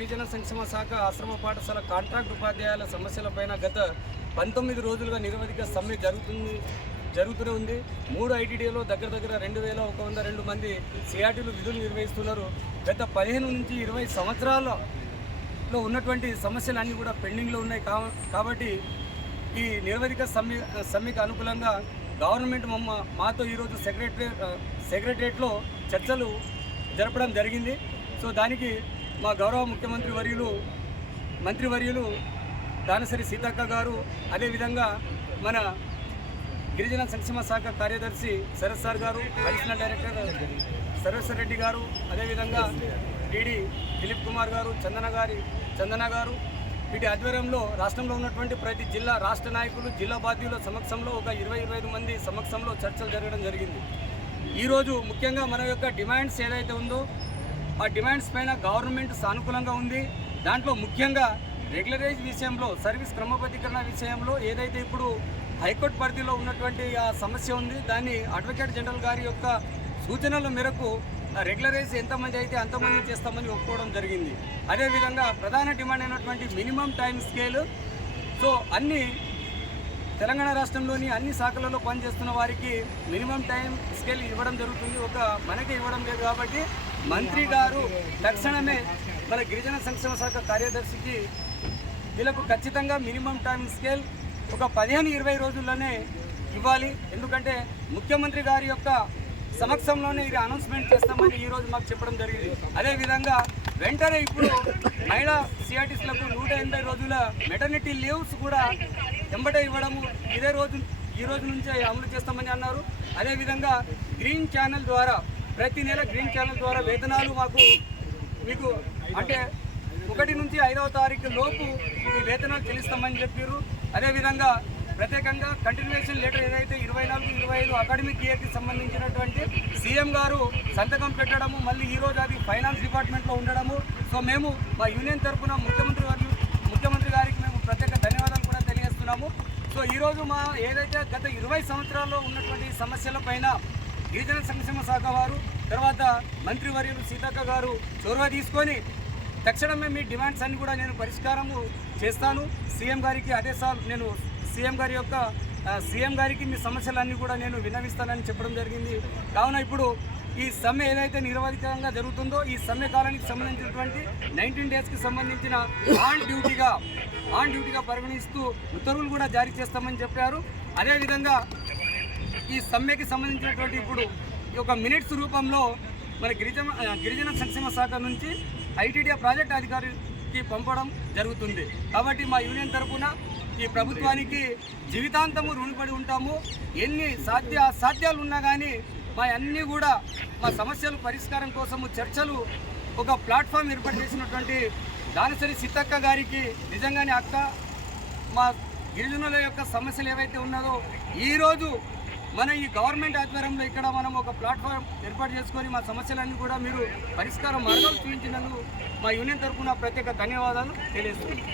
గిరిజన సంక్షేమ శాఖ ఆశ్రమ పాఠశాల కాంట్రాక్ట్ ఉపాధ్యాయుల సమస్యలపైన గత 19 రోజులుగా నిరవధిక సమ్మె జరుగుతూనే ఉంది. 3 ఐటీడీలో దగ్గర 2102 మంది సిఆర్టీలు విధులు నిర్వహిస్తున్నారు. గత 15 నుంచి 20 సంవత్సరాలలో ఉన్నటువంటి సమస్యలన్నీ కూడా పెండింగ్లో ఉన్నాయి. కాబట్టి ఈ నిరవధిక సమ్మెకు అనుకూలంగా గవర్నమెంట్ మాతో ఈరోజు సెక్రటరియట్లో చర్చలు జరపడం జరిగింది. సో దానికి మా గౌరవ ముఖ్యమంత్రి మంత్రివర్యులు దానసరి సీతక్క గారు, అదేవిధంగా మన గిరిజన సంక్షేమ శాఖ కార్యదర్శి శరత్ సార్ గారు, అడిషనల్ డైరెక్టర్ సర్వేశ్వర రెడ్డి గారు, అదేవిధంగా డిడి దిలీప్ కుమార్ గారు, చందన గారు వీటి ఆధ్వర్యంలో రాష్ట్రంలో ఉన్నటువంటి ప్రతి జిల్లా రాష్ట్ర నాయకులు, జిల్లా బాధ్యుల సమక్షంలో ఒక 20-25 మంది సమక్షంలో చర్చలు జరగడం జరిగింది. ఈరోజు ముఖ్యంగా మన యొక్క డిమాండ్స్ ఏదైతే ఉందో ఆ డిమాండ్స్ పైన గవర్నమెంట్ సానుకూలంగా ఉంది. దాంట్లో ముఖ్యంగా రెగ్యులరైజ్ విషయంలో, సర్వీస్ క్రమబద్ధీకరణ విషయంలో ఏదైతే ఇప్పుడు హైకోర్టు పరిధిలో ఉన్నటువంటి ఆ సమస్య ఉంది, దాన్ని అడ్వకేట్ జనరల్ గారి యొక్క సూచనల మేరకు రెగ్యులరైజ్ ఎంతమంది అయితే అంతమంది చేస్తామని ఒప్పుకోవడం జరిగింది. అదేవిధంగా ప్రధాన డిమాండ్ అయినటువంటి మినిమం టైం స్కేల్, సో అన్ని తెలంగాణ రాష్ట్రంలోని అన్ని శాఖలలో పనిచేస్తున్న వారికి మినిమం టైం స్కేల్ ఇవ్వడం జరుగుతుంది. మనకే ఇవ్వడం లేదు. కాబట్టి మంత్రి గారు తక్షణమే మన గిరిజన సంక్షేమ శాఖ కార్యదర్శికి వీళ్ళకు ఖచ్చితంగా మినిమం టైం స్కేల్ ఒక 15-20 రోజుల్లోనే ఇవ్వాలి. ఎందుకంటే ముఖ్యమంత్రి గారి యొక్క సమక్షంలోనే ఇది అనౌన్స్మెంట్ చేస్తామని ఈరోజు మాకు చెప్పడం జరిగింది. అదేవిధంగా వెంటనే ఇప్పుడు మహిళా సిఆర్టీస్లకు 180 రోజుల మెటర్నిటీ లీవ్స్ కూడా వెంబడే ఇవ్వడము ఈ రోజు నుంచే అమలు చేస్తామని అన్నారు. అదేవిధంగా గ్రీన్ ఛానల్ ద్వారా ప్రతి నెల గ్రీన్ ఛానల్ ద్వారా వేతనాలు మీకు అంటే 1 నుంచి 5వ తారీఖు లోపు ఈ వేతనాలు చెల్లిస్తామని చెప్పారు. అదేవిధంగా ప్రత్యేకంగా కంటిన్యూషన్ లెటర్ ఏదైతే 24-25 అకాడమిక్ ఇయర్కి సంబంధించినటువంటి సీఎం గారు సంతకం పెట్టడము, మళ్ళీ ఈరోజు అది ఫైనాన్స్ డిపార్ట్మెంట్లో ఉండడము. సో మేము మా యూనియన్ తరఫున ముఖ్యమంత్రి గారికి మేము ప్రత్యేక ధన్యవాదాలు కూడా తెలియజేస్తున్నాము. సో ఈరోజు మా ఏదైతే గత 20 సంవత్సరాల్లో ఉన్నటువంటి సమస్యలపైన గిరిజన సంక్షేమ శాఖ వారు, తర్వాత మంత్రివర్యులు సీతక్క గారు చొరవ తీసుకొని తక్షణమే మీ డిమాండ్స్ అన్ని కూడా నేను పరిష్కారము చేస్తాను. సీఎం గారికి ఆదేశాలు నేను సీఎం గారికి మీ సమస్యలన్నీ కూడా నేను విన్నవిస్తానని చెప్పడం జరిగింది. కావున ఇప్పుడు ఈ సమ్మె ఏదైతే నిరవధికంగా జరుగుతుందో ఈ సమ్మె కాలానికి సంబంధించినటువంటి 19 డేస్కి సంబంధించిన ఆన్ డ్యూటీగా పరిగణిస్తూ ఉత్తర్వులు కూడా జారీ చేస్తామని చెప్పారు. అదేవిధంగా ఈ సమ్మెకి సంబంధించినటువంటి ఇప్పుడు ఒక మినిట్స్ రూపంలో మన గిరిజన సంక్షేమ శాఖ నుంచి ఐటీడీ ప్రాజెక్ట్ అధికారికి పంపడం జరుగుతుంది. కాబట్టి మా యూనియన్ తరఫున ఈ ప్రభుత్వానికి జీవితాంతము రుణపడి ఉంటాము. ఎన్ని అసాధ్యాలు ఉన్నా కానీ మా అన్నీ కూడా మా సమస్యల పరిష్కారం కోసము చర్చలు ఒక ప్లాట్ఫామ్ ఏర్పాటు చేసినటువంటి దానసరి సీతక్క గారికి నిజంగానే అక్క మా గిరిజనుల యొక్క సమస్యలు ఏవైతే ఉన్నదో ఈరోజు మన ఈ గవర్నమెంట్ ఆధ్వర్యంలో ఇక్కడ మనం ఒక ప్లాట్ఫామ్ ఏర్పాటు చేసుకొని మా సమస్యలన్నీ కూడా మీరు పరిష్కారం మార్గాలు చూపించినందుకు మా యూనియన్ తరఫున ప్రత్యేక ధన్యవాదాలు తెలియజేస్తున్నాను.